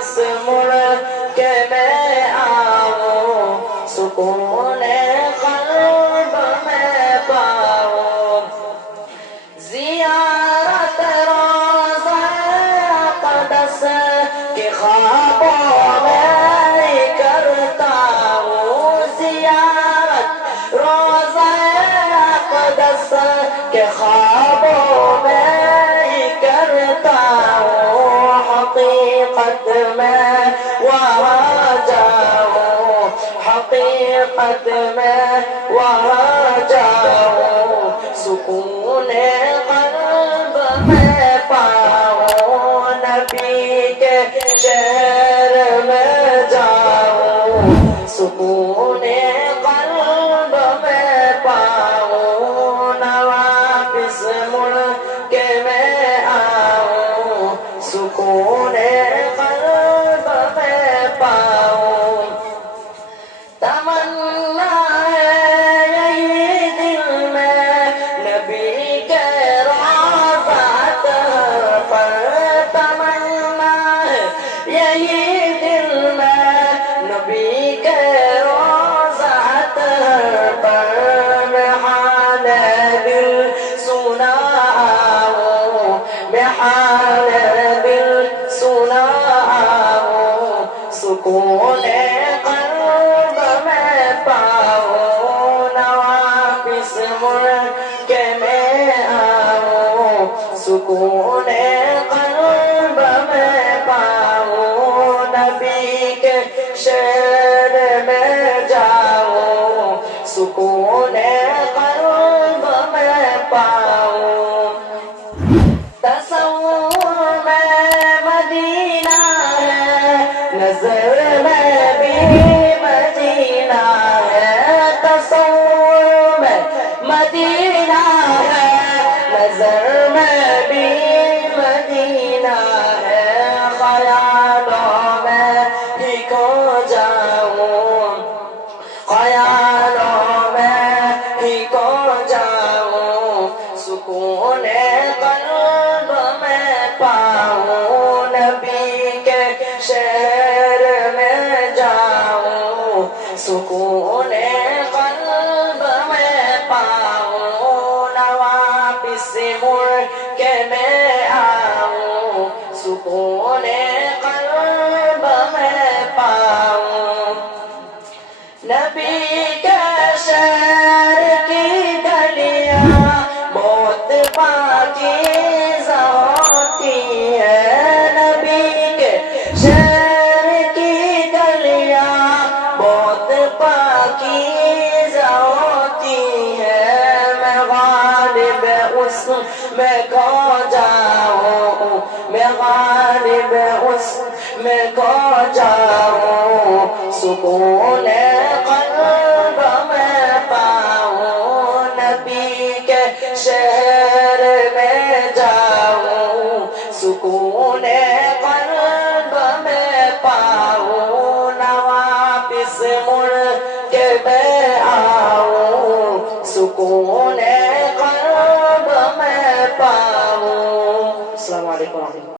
واپس مڑ کے میں آؤں، سکون قلب میں پاؤں۔ زیارت روزہ اقدس کے خوابوں میں کرتا ہوں۔ زیارت روزہ اقدس کے خوابوں حقیقت میں وہاں جاؤں سکون قلب میں پاؤں نبی کے شہر میں جاؤں سکون دل سنا ہوں سکون قلب میں پاؤں نہ واپس مڑ کے میں آؤں سکون قلب میں پاؤں نبی کے شہر میں جاؤں سکون قلب میں پاؤں خیالوں میں ہی کو جاؤں سکون قلب میں پاؤں نبی کے شہر میں جاؤں سکون قلب میں پاؤں نہ واپس مڑ کے میں آؤں سکون قلب نبی کے شہر کی گلیاں بہت پاکیزہ ہوتی ہے۔ نبی کے شہر کی گلیاں بہت پاکیزہ ہوتی ہے۔ میں غالب اس میں کھو جاؤں، میں غالب اس میں کھو جاؤں۔ سکون قلب میں پاؤں، نبی کے شہر میں جاؤں۔ سکون قلب میں پاؤں نہ واپس مڑ کے میں آؤں۔ سکون قلب میں پاؤں۔ السلام علیکم